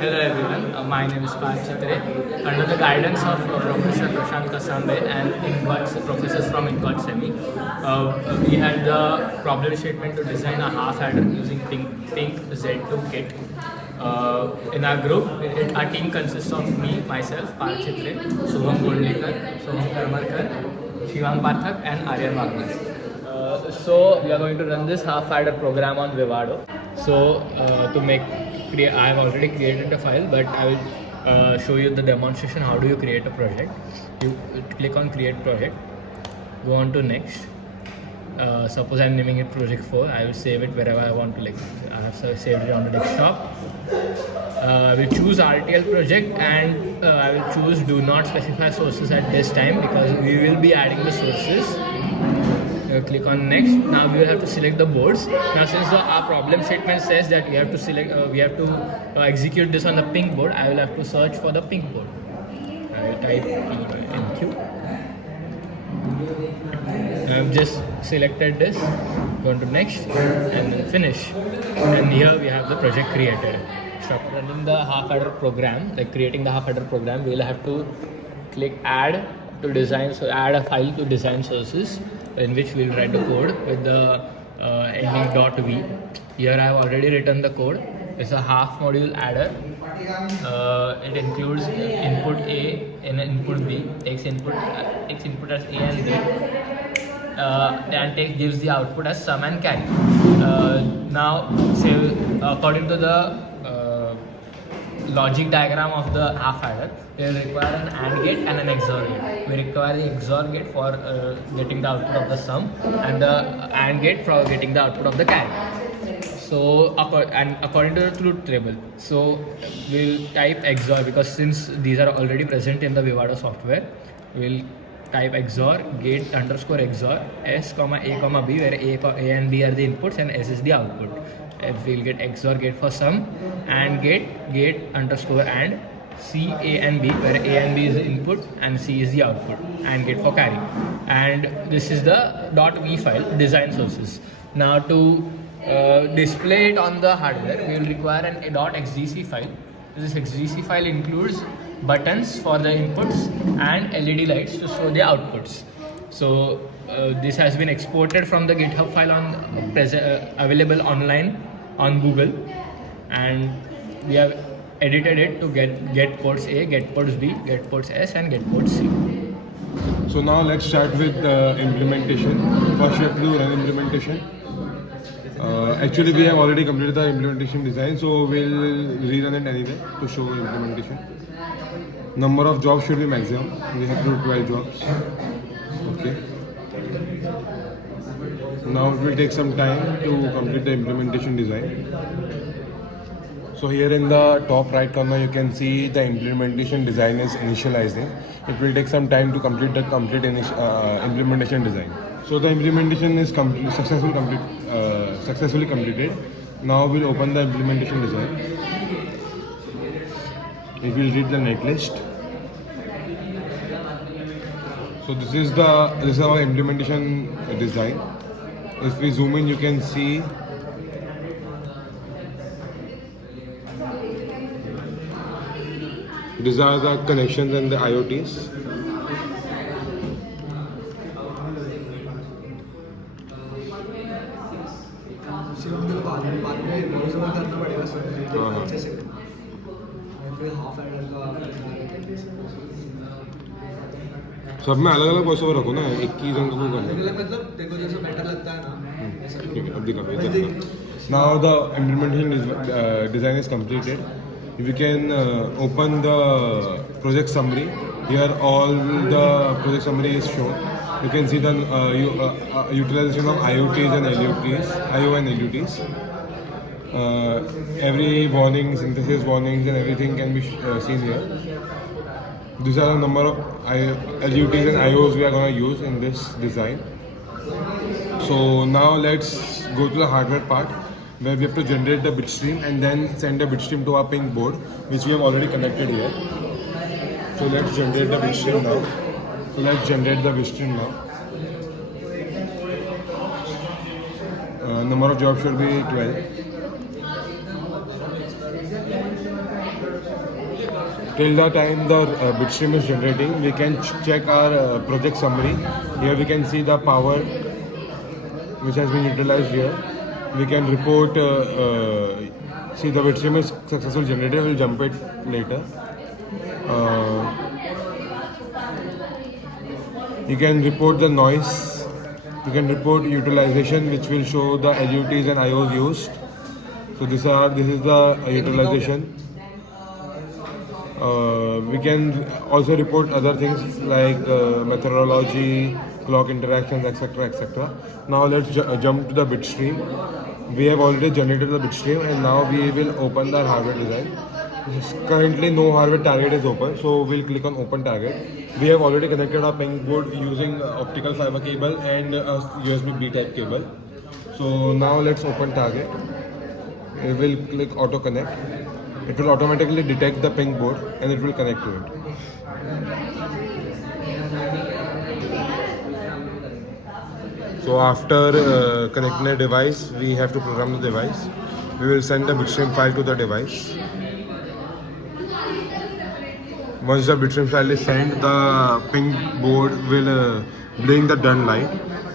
Hello everyone, my name is Parth. Under the guidance of Professor Prashant Kasambe and professors from IngotSemi, we had the problem statement to design a half adder using PYNQ Z2 kit. In our group, our team consists of me, myself, Parth, Shubham Gondekar, Soham Karmarkar, Shivang Pathak and Aryan Wagner. So we are going to run this half adder program on Vivado. So I have already created a file, but I will show you the demonstration. How do you create a project? You click on create project, go on to next. Suppose I am naming it project 4. I will save it wherever I want to. Like I have saved it on the desktop. I will choose RTL project and I will choose do not specify sources at this time because we will be adding the sources. Click on next. Now we will have to select the boards. Now since our problem statement says that we have to select, execute this on the PYNQ board, I will have to search for the PYNQ board. I will type PYNQ. I have just selected this. Go on to next and then finish. And here we have the project created. So running the half adder program, like creating the half adder program, we will have to click add to design. So add a file to design sources, in which we will write the code with the ending .v. Here I have already written the code. It's a half module adder. It includes input A and input B. Takes input as A and B, and gives the output as sum and carry. Now, say according to the logic diagram of the half adder, we will require an AND gate and an XOR gate. We require the XOR gate for getting the output of the sum and the AND gate for getting the output of the carry. So according to the truth table, so we'll type XOR because since these are already present in the Vivado software, we'll type XOR gate underscore XOR S, A, B, where A and B are the inputs and S is the output. If we'll get XOR gate for sum, AND gate underscore AND, C, A and B, where A and B is the input and C is the output, AND gate for carry. And this is the .v file, design sources. Now to display it on the hardware, we will require an .xdc file. This XDC file includes buttons for the inputs and LED lights to show the outputs. So this has been exported from the GitHub file available online on Google, and we have edited it to get ports A, get ports B, get ports S and get port C. So now let's start with implementation. First we have to do run implementation. Actually we have already completed the implementation design, so we'll rerun it anyway to show implementation. Number of jobs should be maximum. We have to do 12 jobs. Okay. Now it will take some time to complete the implementation design. So here in the top right corner you can see the implementation design is initializing. It will take some time to complete the implementation design. So the implementation is successfully completed. Now we'll open the implementation design. It will read the netlist. So this is our implementation design. If we zoom in, you can see these are the connections and the IoTs. सब में अलग अलग voice over रखो ना, एक ही जन को करना मतलब देखो जैसे बेटर लगता है ना। ठीक है, अब दिखा। Now the implementation design is completed. If you can open the project summary, here all the project summary is shown. You can see the utilization of IoTs and LUTs, IO and LUTs. Every warning, synthesis warnings and everything can be seen here. These are the number of LUTs and IOs we are going to use in this design. So now let's go to the hardware part, where we have to generate the bitstream and then send the bitstream to our PYNQ board, which we have already connected here. So let's generate the bitstream now. Number of jobs should be 12. till the time the bit stream is generating, we can check our project summary. Here we can see the power which has been utilized here. We can report, see the bit stream is successfully generated, we'll jump it later. You can report the noise, you can report utilization which will show the LUTs and IOs used. So this is the utilization. We can also report other things like methodology, clock interactions, etc. Now let's jump to the bit stream. We have already generated the bit stream and now we will open the hardware design. Currently no hardware target is open, so we'll click on open target. We have already connected our PYNQ board using optical fiber cable and a USB B type cable. So now let's open target. We will click auto connect. It will automatically detect the PYNQ board and it will connect to it. So after connecting the device, we have to program the device. We will send the bitstream file to the device. Once the bitstream file is sent, the PYNQ board will blink the done light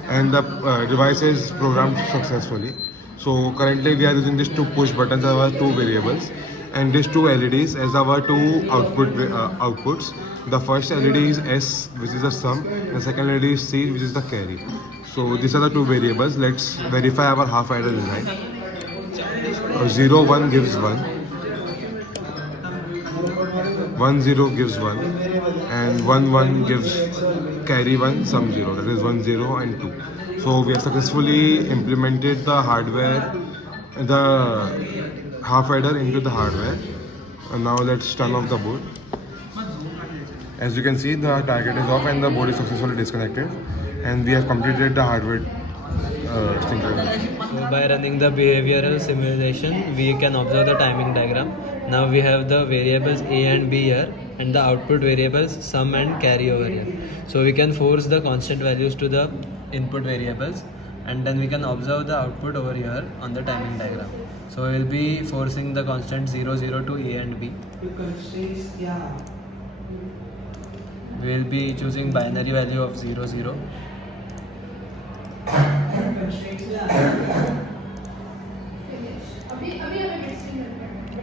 and the device is programmed successfully. So currently we are using these two push buttons as our two variables and these two LEDs as our two outputs. The first LED is S, which is the sum, the second LED is C, which is the carry. So these are the two variables. Let's verify our half adder design. 0, 1 gives 1, 1, 0 gives 1, and 1, 1 gives carry 1, sum 0. That is 1, 0 and 2. So we have successfully implemented the hardware, the half adder into the hardware. And now let's turn off the board. As you can see, the target is off and the board is successfully disconnected. And we have completed the hardware synchronization. So by running the behavioral simulation, we can observe the timing diagram. Now we have the variables A and B here and the output variables sum and carry over here. So we can force the constant values to the input variables and then we can observe the output over here on the timing diagram. So we will be forcing the constant 0, 0 to A and B. We will be choosing binary value of 0, 0.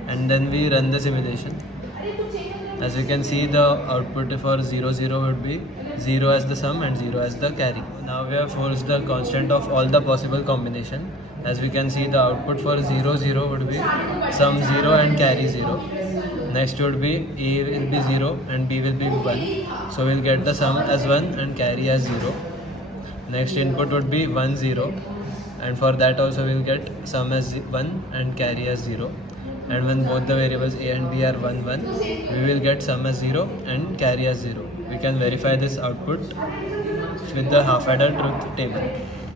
And then we run the simulation. As you can see, the output for 0, 0 would be 0 as the sum and 0 as the carry. Now we have forced the constant of all the possible combination. As we can see, the output for 0, 0 would be sum 0 and carry 0. Next would be A will be 0 and B will be 1. So we'll get the sum as 1 and carry as 0. Next input would be 1, 0. And for that also we'll get sum as 1 and carry as 0. And when both the variables A and B are 1, 1, we will get sum as 0 and carry as 0. We can verify this output with the half adder truth table.